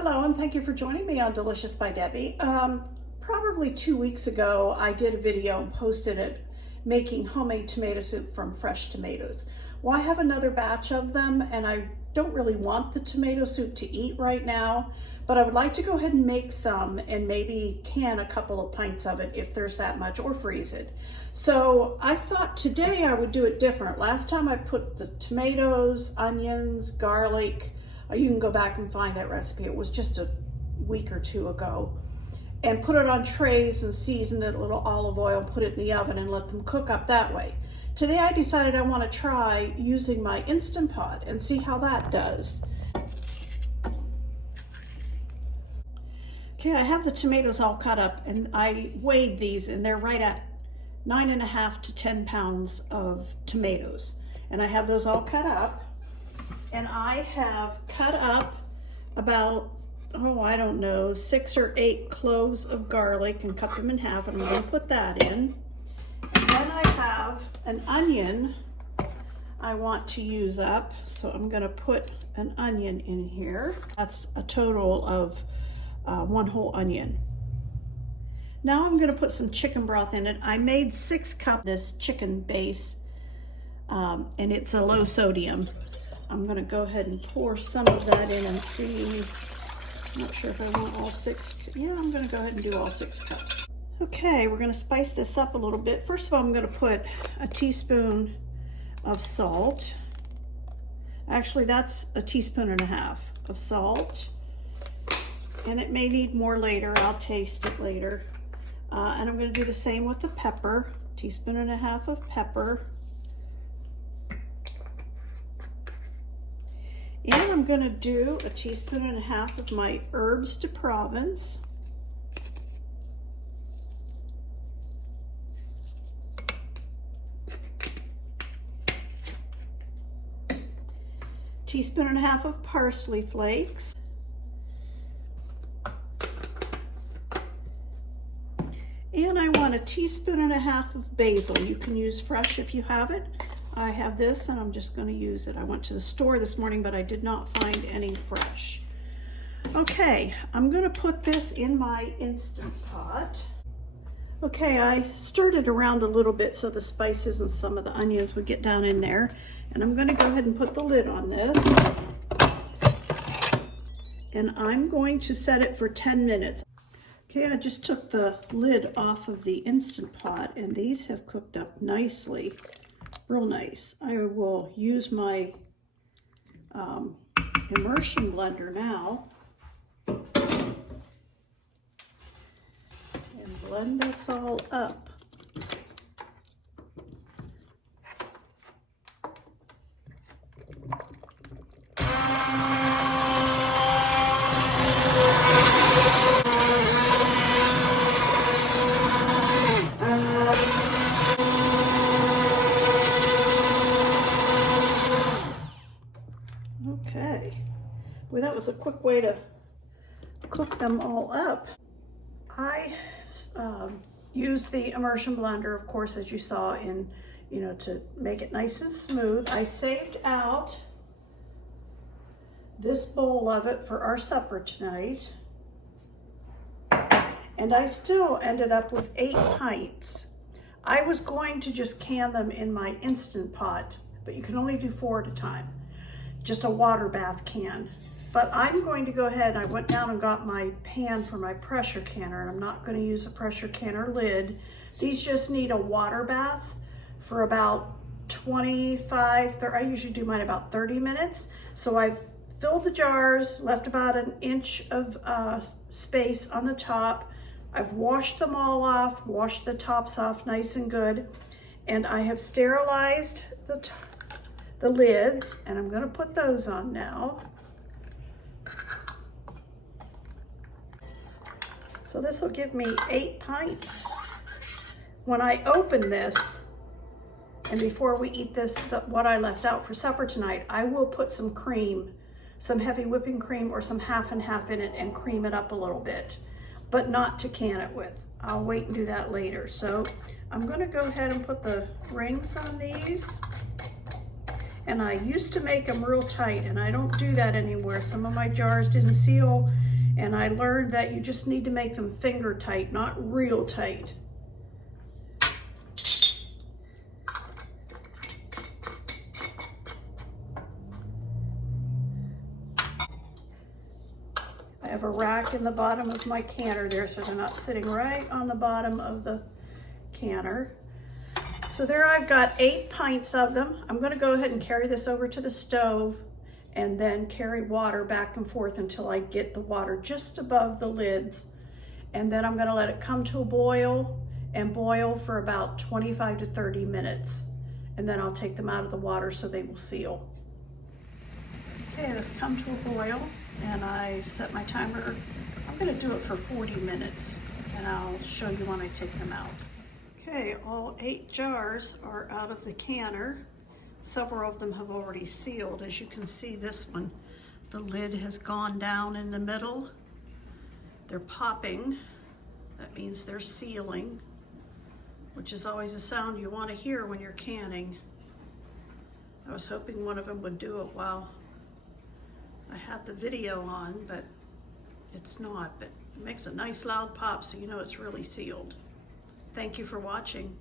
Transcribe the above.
Hello, and thank you for joining me on Delicious by Debbie. Probably 2 weeks ago, I did a video and posted it making homemade tomato soup from fresh tomatoes. Well, I have another batch of them, and I don't really want the tomato soup to eat right now, but I would like to go ahead and make some and maybe can a couple of pints of it if there's that much, or freeze it. So I thought today I would do it different. Last time I put the tomatoes, onions, garlic. You can go back and find that recipe. It was just a week or two ago. And put it on trays and season it a little olive oil, put it in the oven and let them cook up that way. Today I decided I want to try using my Instant Pot and see how that does. Okay, I have the tomatoes all cut up and I weighed these and they're right at 9.5 to 10 pounds of tomatoes. And I have those all cut up. And I have cut up about, I don't know, 6 or 8 cloves of garlic and cut them in half, and I'm going to put that in. And then I have an onion I want to use up, so I'm going to put an onion in here. That's a total of 1 whole onion. Now I'm going to put some chicken broth in it. I made 6 cups of this chicken base, and it's a low sodium. I'm going to go ahead and pour some of that in and see. I'm not sure if I want all 6. Yeah, I'm going to go ahead and do all 6 cups. Okay, we're going to spice this up a little bit. First of all, I'm going to put a teaspoon of salt. Actually, that's a teaspoon and a half of salt. And it may need more later. I'll taste it later. And I'm going to do the same with the pepper. Teaspoon and a half of pepper. And I'm going to do a teaspoon and a half of my herbs de Provence. Teaspoon and a half of Parsley Flakes. And I want a teaspoon and a half of basil. You can use fresh if you have it. I have this and I'm just going to use it. I went to the store this morning, but I did not find any fresh. Okay, I'm going to put this in my Instant Pot. Okay, I stirred it around a little bit so the spices and some of the onions would get down in there. And I'm going to go ahead and put the lid on this. And I'm going to set it for 10 minutes. Okay, I just took the lid off of the Instant Pot and these have cooked up nicely. Real nice. I will use my immersion blender now and blend this all up. Okay, well, that was a quick way to cook them all up. I used the immersion blender, of course, as you saw, in to make it nice and smooth. I saved out this bowl of it for our supper tonight, and I still ended up with 8 pints. I was going to just can them in my Instant Pot, but you can only do 4 at a time. Just a water bath can. But I'm going to go ahead, I went down and got my pan for my pressure canner, and I'm not going to use a pressure canner lid. These just need a water bath for about 25, 30, I usually do mine about 30 minutes. So I've filled the jars, left about an inch of space on the top. I've washed them all off, washed the tops off nice and good, and I have sterilized the lids, and I'm going to put those on now. So this will give me 8 pints. When I open this, and before we eat this, what I left out for supper tonight, I will put some cream, some heavy whipping cream or some half and half in it and cream it up a little bit, but not to can it with. I'll wait and do that later. So I'm going to go ahead and put the rings on these. And I used to make them real tight, and I don't do that anymore. Some of my jars didn't seal, And I learned that you just need to make them finger tight, not real tight. I have a rack in the bottom of my canner there, so they're not sitting right on the bottom of the canner. So there I've got 8 pints of them. I'm gonna go ahead and carry this over to the stove and then carry water back and forth until I get the water just above the lids. And then I'm gonna let it come to a boil and boil for about 25 to 30 minutes. And then I'll take them out of the water so they will seal. Okay, this come to a boil and I set my timer. I'm gonna do it for 40 minutes and I'll show you when I take them out. Okay, all 8 jars are out of the canner. Several of them have already sealed. As you can see, this one, the lid has gone down in the middle. They're popping. That means they're sealing, which is always a sound you want to hear when you're canning. I was hoping one of them would do it while I had the video on, but it's not. But it makes a nice loud pop, so you know it's really sealed. Thank you for watching.